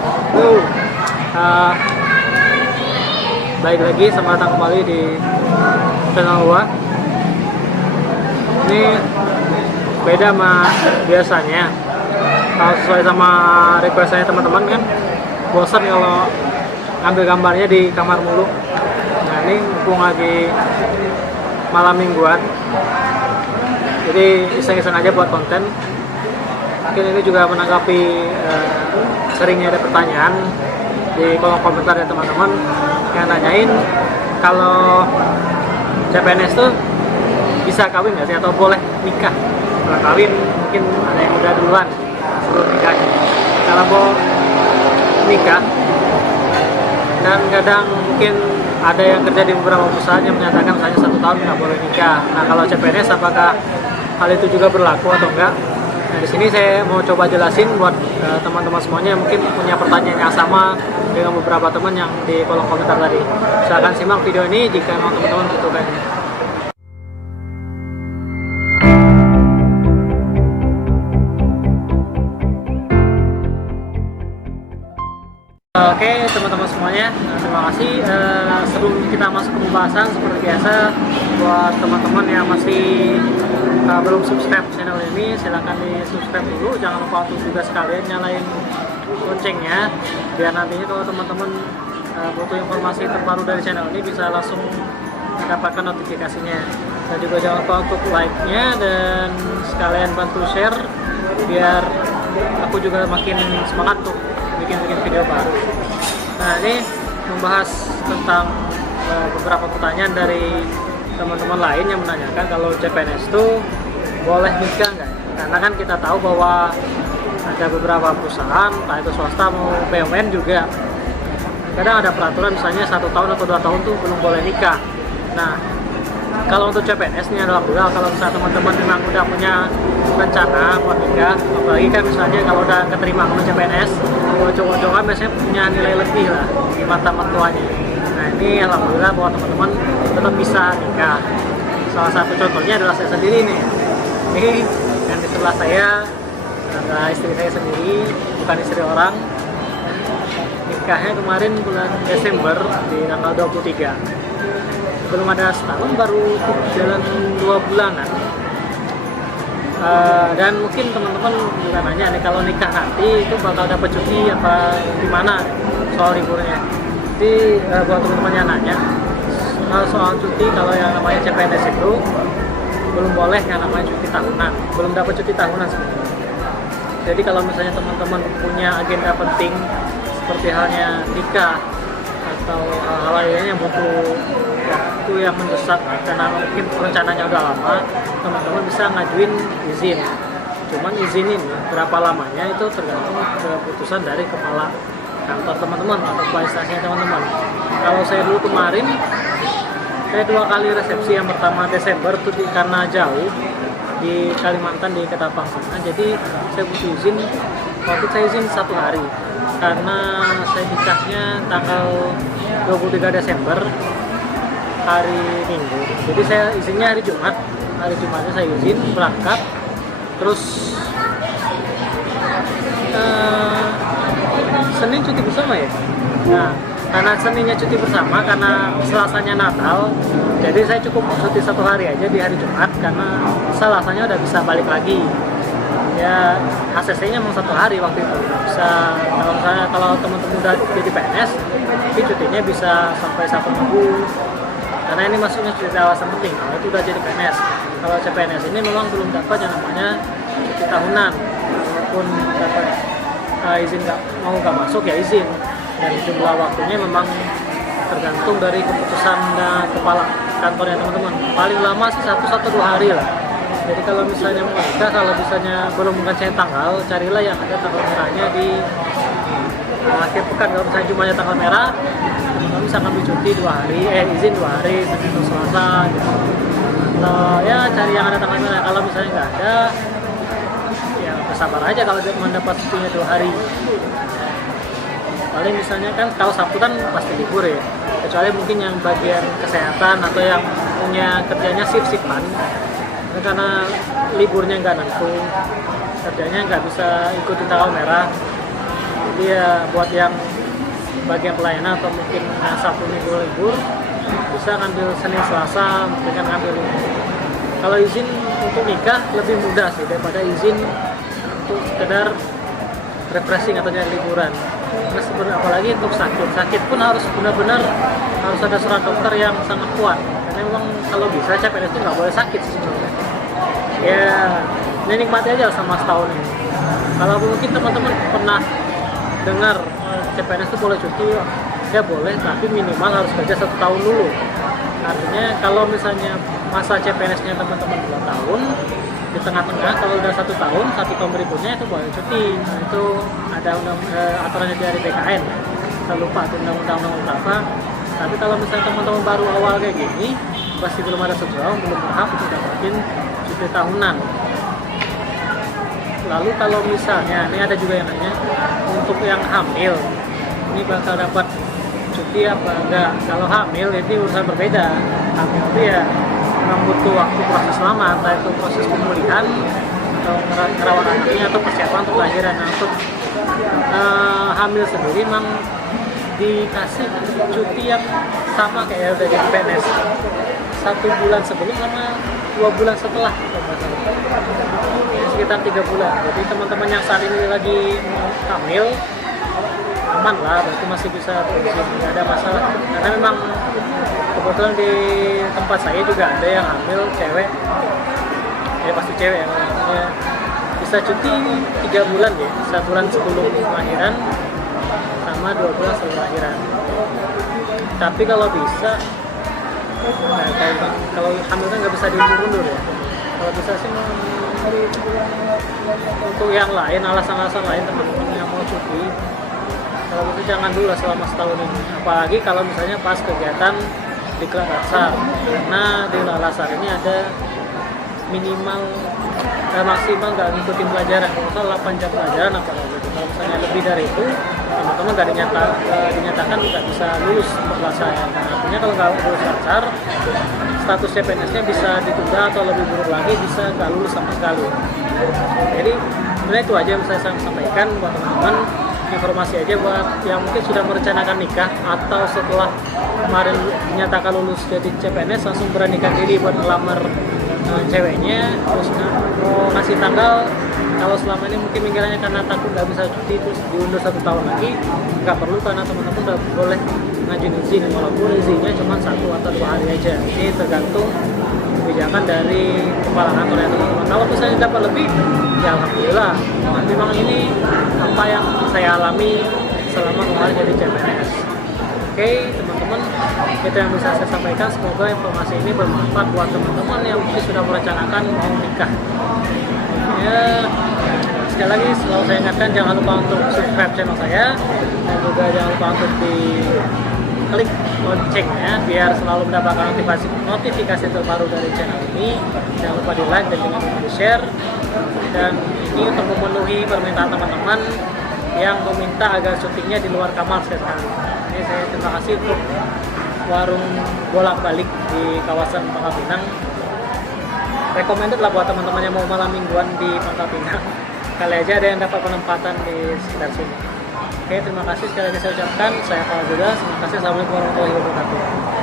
Tuh, uh, baik lagi, selamat datang kembali di channel gua. Ini beda sama biasanya. Kalau sesuai sama request saya teman-teman kan, bosan kalau ngambil gambarnya di kamar mulu. Nah ini mumpung lagi malam mingguan, jadi iseng-iseng aja buat konten. Mungkin ini juga menanggapi seringnya ada pertanyaan di kolom komentar ya teman-teman yang nanyain kalau CPNS tuh bisa kawin nggak sih atau boleh nikah. Kalau kawin mungkin ada yang udah duluan sebelum nikahnya. Kalau mau nikah, dan kadang mungkin ada yang kerja di beberapa perusahaan yang menyatakan misalnya 1 tahun nggak boleh nikah. Nah kalau CPNS apakah hal itu juga berlaku atau enggak? Nah di sini saya mau coba jelasin buat teman-teman semuanya yang mungkin punya pertanyaan yang sama dengan beberapa teman yang di kolom komentar tadi. Silahkan simak video ini jika mau teman-teman butuhkannya. Oke teman-teman semuanya, terima kasih. Sebelum kita masuk ke pembahasan seperti biasa, buat teman-teman yang masih belum subscribe channel ini, silahkan di subscribe dulu. Jangan lupa untuk juga sekalian nyalain loncengnya, biar nantinya kalau teman-teman butuh informasi terbaru dari channel ini bisa langsung mendapatkan notifikasinya. Dan juga jangan lupa untuk like-nya dan sekalian bantu share biar aku juga makin semangat untuk bikin video baru. Nah ini membahas tentang beberapa pertanyaan dari teman-teman lain yang menanyakan kalau CPNS itu boleh nikah nggak? Karena kan kita tahu bahwa ada beberapa perusahaan, entah itu swasta mau BUMN juga, kadang ada peraturan misalnya 1 tahun atau 2 tahun tuh belum boleh nikah. Nah kalau untuk CPNS ini alhamdulillah, kalau misalnya teman-teman memang udah punya rencana buat nikah, apalagi kan misalnya kalau udah keterima sama CPNS, cowok-cowok biasanya punya nilai lebih lah di mata mertuanya. Nah ini alhamdulillah bahwa teman-teman tetap bisa nikah. Salah satu contohnya adalah saya sendiri nih. Ini yang di sebelah saya adalah istri saya sendiri, bukan istri orang. Nikahnya kemarin bulan Desember di tanggal 23. Belum ada setahun, baru jalan 2 bulanan. Dan mungkin teman-teman juga nanya nih, kalau nikah nanti itu bakal dapat cuti apa gimana soal liburnya. Jadi buat teman-teman yang nanya soal cuti, kalau yang namanya CPNS itu belum boleh yang namanya cuti tahunan, belum dapat cuti tahunan sebenarnya. Jadi kalau misalnya teman-teman punya agenda penting seperti halnya nikah atau hal lainnya yang butuh waktu yang mendesak karena mungkin perencanaannya udah lama, teman-teman bisa ngajuin izin. Cuman izin ini berapa lamanya itu tergantung keputusan dari kepala kantor teman-teman atau kepala instansinya teman-teman. Kalau saya dulu kemarin, saya 2 kali resepsi. Yang pertama Desember itu karena jauh di Kalimantan di Ketapang sana, jadi saya butuh izin. Waktu saya izin 1 hari karena saya nikahnya tanggal 23 Desember hari Minggu, jadi saya izinnya hari Jumat. Hari Jumatnya saya izin berangkat, terus Senin cuti bersama ya. Nah karena Seninnya cuti bersama, karena Selasanya Natal, jadi saya cukup cuti 1 hari aja di hari Jumat karena Selasanya udah bisa balik lagi. Ya ACC-nya memang 1 hari waktu itu. Bisa kalau teman-teman udah jadi PNS, tapi cutinya bisa sampai 1 minggu. Karena ini masuknya cuti alasan penting, kalau itu udah jadi PNS. Kalau CPNS ini memang belum dapat yang namanya cuti tahunan. Walaupun dapat izin nggak masuk ya izin. Dan jumlah waktunya memang tergantung dari keputusan kepala kantornya teman-teman. Paling lama sih 1-2 hari lah. Jadi kalau misalnya mau nikah, kalau misalnya belum mengenai tanggal, carilah yang ada tanggal merahnya di akhir pekan. Kalau misalnya jumlahnya tanggal merah, kamu bisa ngambil cuti 2 hari, izin 2 hari, Senin atau Selasa gitu. Ya cari yang ada tanggal merah. Kalau misalnya nggak ada, ya bersabar aja kalau mendapat cutinya 2 hari. Paling misalnya kan kalau Sabtu kan pasti libur ya, kecuali mungkin yang bagian kesehatan atau yang punya kerjanya shift-shiftan, karena liburnya nggak nentu, kerjanya nggak bisa ikutin tanggal merah, Jadi ya buat yang bagian pelayanan atau mungkin Sabtu Minggu libur bisa ngambil Senin Selasa, mungkin kan ngambil libur. Kalau izin untuk nikah lebih mudah sih daripada izin untuk sekedar refreshing atau nyari liburan. Karena sebenarnya apalagi untuk sakit pun harus benar-benar harus ada surat dokter yang sangat kuat. Karena memang kalau bisa CPNS itu nggak boleh sakit sih sebenarnya. Ya, ini nikmati aja sama setahun ini. Kalau mungkin teman-teman pernah dengar CPNS itu boleh cuti, ya boleh, tapi minimal harus kerja 1 tahun dulu. Artinya kalau misalnya masa CPNS-nya teman-teman 2 tahun, di tengah-tengah kalau udah 1 tahun, 1 tahun berikutnya itu boleh cuti. Nah, itu ada aturannya dari BKN. Saya lupa undang-undang berapa. Tapi kalau misalnya teman-teman baru awal kayak gini, masih belum ada sejauh, belum berhak untuk dapetin cuti tahunan. Lalu kalau misalnya, ini ada juga yang nanya, untuk yang hamil, ini bakal dapat cuti apa enggak? Kalau hamil ini urusan berbeda. Hamil itu ya memang butuh waktu proses lama, entah itu proses pemulihan atau merawat anaknya atau persiapan untuk kelahiran. Nah, untuk hamil sendiri memang dikasih cuti yang sama kayak dari PNS, 1 bulan sebelum sama 2 bulan setelah, sekitar 3 bulan. Jadi teman-teman yang saat ini lagi hamil aman lah, berarti masih bisa berizin, nggak ada masalah. Karena memang kebetulan di tempat saya juga ada yang hamil cewek, ya pasti cewek ya, bisa cuti 3 bulan ya, 1 bulan sebelum kelahiran sama 2 bulan setelah kelahiran. Tapi kalau bisa, kalau hamil kan nggak bisa diundur ya. Kalau bisa sih untuk yang lain, alasan-alasan lain teman-teman yang mau cuti, kalau bisa jangan dulu selama setahun ini. Apalagi kalau misalnya pas kegiatan di kelas dasar, karena di dasar ini ada minimal maksimal nggak ngikutin pelajaran, kalau 8 jam pelajaran apalagi. Kalau misalnya lebih dari itu, teman-teman nggak dinyatakan nggak bisa lulus untuk kelas saya. Nah, artinya kalau nggak lulus dasar, status CPNS-nya bisa ditunda atau lebih buruk lagi, bisa nggak lulus sama sekali. Jadi sebenarnya itu aja yang saya sampaikan buat teman-teman, informasi aja buat yang mungkin sudah merencanakan nikah atau setelah kemarin dinyatakan lulus jadi CPNS langsung beranikan diri buat melamar ceweknya, terus mau ngasih tanggal. Kalau selama ini mungkin mikirnya karena takut nggak bisa cuti terus diundur 1 tahun lagi, nggak perlu, karena teman-teman udah boleh ngajuin izin, walaupun izinnya cuma 1 atau 2 hari aja. Ini tergantung kebijakan dari kepala kantor ya teman-teman. Kalau misalnya dapat lebih, ya alhamdulillah. Nah, memang ini apa yang saya alami selama kemarin jadi CPNS. Oke teman-teman, itu yang bisa saya sampaikan. Semoga informasi ini bermanfaat buat teman-teman yang mungkin sudah merencanakan mau nikah. Ya, sekali lagi selalu saya ingatkan, jangan lupa untuk subscribe channel saya, dan juga jangan lupa untuk di klik loncengnya biar selalu mendapatkan notifikasi terbaru dari channel ini. Jangan lupa di like dan jangan lupa di share. Dan ini untuk memenuhi permintaan teman-teman yang meminta agar syutingnya di luar kamar sekali. Ini saya terima kasih untuk warung bolak-balik di kawasan Pangkal Pinang. Recommended lah buat teman-teman yang mau malam mingguan di Pangkal Pinang. Kali aja ada yang dapat penempatan di sekitar sini. Oke, terima kasih sekali lagi saya ucapkan. Saya Fadil. Terima kasih. Assalamualaikum warahmatullahi wabarakatuh.